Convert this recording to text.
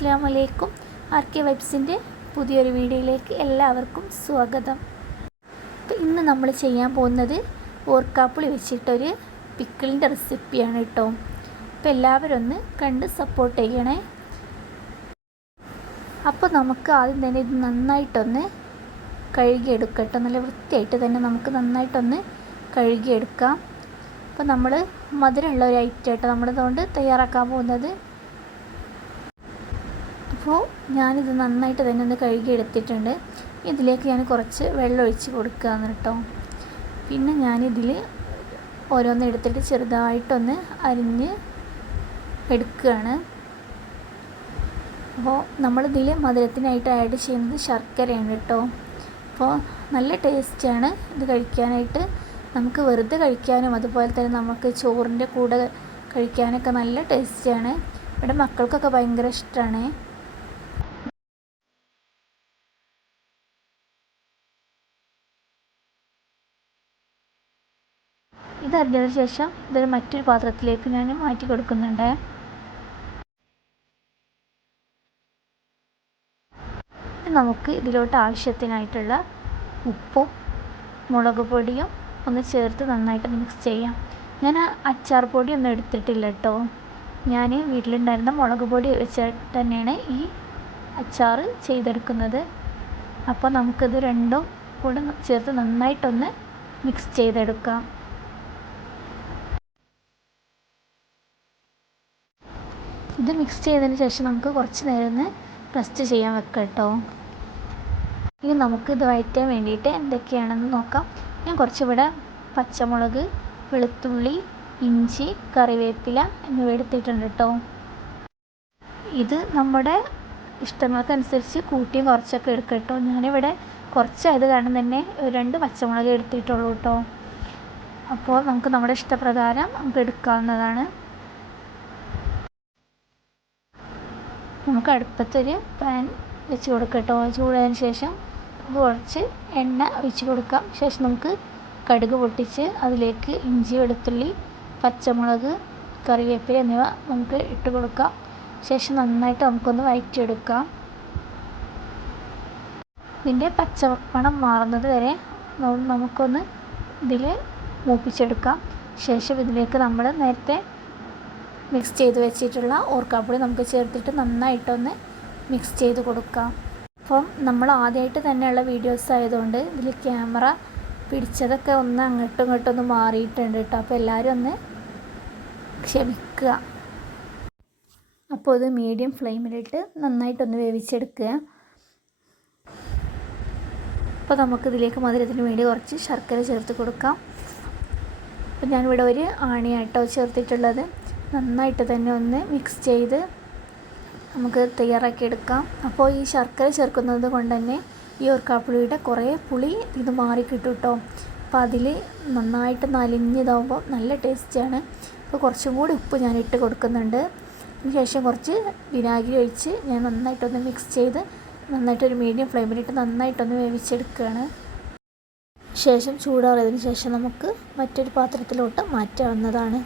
അസ്സാം വലൈക്കും R K വെബ്സിന്റെ പുതിയൊരു വീഡിയോയിലേക്ക് എല്ലാവർക്കും സ്വാഗതം. അപ്പോൾ ഇന്ന് നമ്മൾ ചെയ്യാൻ പോകുന്നത് ഓർക്കാപ്പുളി വെച്ചിട്ടൊരു പിക്കിളിന്റെ റെസിപ്പിയാണ് കേട്ടോ. അപ്പോൾ എല്ലാവരും ഒന്ന് കണ്ട് സപ്പോർട്ട് ചെയ്യണേ. അപ്പോൾ നമുക്ക് ആദ്യം തന്നെ ഇത് നന്നായിട്ടൊന്ന് കഴുകിയെടുക്കട്ടോ. നല്ല വൃത്തിയായിട്ട് തന്നെ നമുക്ക് നന്നായിട്ടൊന്ന് കഴുകിയെടുക്കാം. അപ്പോൾ നമ്മൾ മധുരമുള്ള ഒരു ഐറ്റം കേട്ടോ നമ്മളിതുകൊണ്ട് തയ്യാറാക്കാൻ പോകുന്നത് അപ്പോൾ ഞാനിത് നന്നായിട്ട് തന്നെ ഒന്ന് കഴുകി എടുത്തിട്ടുണ്ട്. ഇതിലേക്ക് ഞാൻ കുറച്ച് വെള്ളം ഒഴിച്ച് കൊടുക്കുകയാണ് കേട്ടോ. പിന്നെ ഞാനിതിൽ ഓരോന്ന് എടുത്തിട്ട് ചെറുതായിട്ടൊന്ന് അരിഞ്ഞ് എടുക്കുകയാണ്. അപ്പോൾ നമ്മളിതിൽ മധുരത്തിനായിട്ട് ആഡ് ചെയ്യുന്നത് ശർക്കരയാണ് കേട്ടോ. അപ്പോൾ നല്ല ടേസ്റ്റാണ് ഇത് കഴിക്കാനായിട്ട്. നമുക്ക് വെറുതെ കഴിക്കാനും അതുപോലെ തന്നെ നമുക്ക് ചോറിന്റെ കൂടെ കഴിക്കാനൊക്കെ നല്ല ടേസ്റ്റാണ്. ഇവിടെ മക്കൾക്കൊക്കെ ഭയങ്കര ഇഷ്ടമാണ് ഇത് അരിഞ്ഞതിന് ശേഷം ഇത് മറ്റൊരു പാത്രത്തിലേക്ക് ഞാൻ മാറ്റി കൊടുക്കുന്നുണ്ട്. നമുക്ക് ഇതിലോട്ട് ആവശ്യത്തിനായിട്ടുള്ള ഉപ്പും മുളക് പൊടിയും ഒന്ന് ചേർത്ത് നന്നായിട്ട് മിക്സ് ചെയ്യാം. ഞാൻ അച്ചാർ പൊടി ഒന്നും എടുത്തിട്ടില്ല കേട്ടോ ഞാൻ വീട്ടിലുണ്ടായിരുന്ന മുളക് പൊടി വെച്ച് തന്നെയാണ് ഈ അച്ചാർ ചെയ്തെടുക്കുന്നത്. അപ്പോൾ നമുക്കിത് രണ്ടും കൂടെ ചേർത്ത് നന്നായിട്ടൊന്ന് മിക്സ് ചെയ്തെടുക്കാം. ഇത് മിക്സ് ചെയ്തതിന് ശേഷം നമുക്ക് കുറച്ച് നേരം ഒന്ന് റെസ്റ്റ് ചെയ്യാൻ വെക്കാം കേട്ടോ ഇനി നമുക്ക് ഇത് വഴറ്റാൻ വേണ്ടിയിട്ട് എന്തൊക്കെയാണെന്ന് നോക്കാം. ഞാൻ കുറച്ചിവിടെ പച്ചമുളക് വെളുത്തുള്ളി ഇഞ്ചി കറിവേപ്പില എന്നിവ എടുത്തിട്ടുണ്ട് കേട്ടോ ഇത് നമ്മുടെ ഇഷ്ടങ്ങൾക്കനുസരിച്ച് കൂട്ടിയും കുറച്ചൊക്കെ എടുക്കാം കേട്ടോ ഞാനിവിടെ കുറച്ചായത് കാരണം തന്നെ രണ്ട് പച്ചമുളക് എടുത്തിട്ടുള്ളൂ കേട്ടോ അപ്പോൾ നമുക്ക് നമ്മുടെ ഇഷ്ടപ്രകാരം നമുക്ക് എടുക്കാവുന്നതാണ്. നമുക്ക് അടുപ്പത്തൊരു പാൻ വെച്ച് കൊടുക്കാം കേട്ടോ ചൂടായതിന് ശേഷം കുറച്ച് എണ്ണ ഒഴിച്ച് കൊടുക്കാം. ശേഷം നമുക്ക് കടുക് പൊട്ടിച്ച് അതിലേക്ക് ഇഞ്ചി വെളുത്തുള്ളി പച്ചമുളക് കറിവേപ്പില എന്നിവ നമുക്ക് ഇട്ട് കൊടുക്കാം. ശേഷം നന്നായിട്ട് നമുക്കൊന്ന് വഴറ്റിയെടുക്കാം ഇതിന്റെ പച്ചമണം മാറുന്നത് വരെ നമുക്കൊന്ന് ഇതിൽ മൂപ്പിച്ചെടുക്കാം. ശേഷം ഇതിലേക്ക് നമ്മൾ നേരത്തെ മിക്സ് ചെയ്ത് വെച്ചിട്ടുള്ള ഓർക്കാപ്പൊടി നമുക്ക് ചേർത്തിട്ട് നന്നായിട്ടൊന്ന് മിക്സ് ചെയ്ത് കൊടുക്കാം. അപ്പം നമ്മൾ ആദ്യമായിട്ട് തന്നെയുള്ള വീഡിയോസ് ആയതുകൊണ്ട് ഇതിൽ ക്യാമറ പിടിച്ചതൊക്കെ ഒന്ന് അങ്ങോട്ടും ഇങ്ങോട്ടും ഒന്ന് മാറിയിട്ടുണ്ട് കേട്ടോ. അപ്പോൾ എല്ലാവരും ഒന്ന് ക്ഷമിക്കുക. അപ്പോൾ ഇത് മീഡിയം ഫ്ലെയിമിലിട്ട് നന്നായിട്ടൊന്ന് വേവിച്ചെടുക്കുക. അപ്പോൾ നമുക്കിതിലേക്ക് മധുരത്തിന് വേണ്ടി കുറച്ച് ശർക്കര ചേർത്ത് കൊടുക്കാം. അപ്പോൾ ഞാനിവിടെ ഒരു ആണിയാട്ടോ ചേർത്തിട്ടുള്ളത്. നന്നായിട്ട് തന്നെ ഒന്ന് മിക്സ് ചെയ്ത് നമുക്ക് തയ്യാറാക്കി എടുക്കാം. അപ്പോൾ ഈ ശർക്കര ചേർക്കുന്നത് കൊണ്ട് തന്നെ ഈ ഓർക്കാപ്പുളിയുടെ കുറേ പുളി ഇത് മാറി കിട്ടും അപ്പോൾ അതിൽ നന്നായിട്ട് നലിഞ്ഞതാകുമ്പോൾ നല്ല ടേസ്റ്റാണ് അപ്പോൾ കുറച്ചും കൂടി ഉപ്പ് ഞാൻ ഇട്ട് കൊടുക്കുന്നുണ്ട്. അതിനുശേഷം കുറച്ച് വിനാഗിരി ഒഴിച്ച് ഞാൻ നന്നായിട്ടൊന്ന് മിക്സ് ചെയ്ത് നന്നായിട്ടൊരു മീഡിയം ഫ്ലെയിമിലിട്ട് നന്നായിട്ടൊന്ന് വേവിച്ചെടുക്കുകയാണ്. ശേഷം ചൂടാറിയതിന് ശേഷം നമുക്ക് മറ്റൊരു പാത്രത്തിലോട്ട് മാറ്റാവുന്നതാണ്.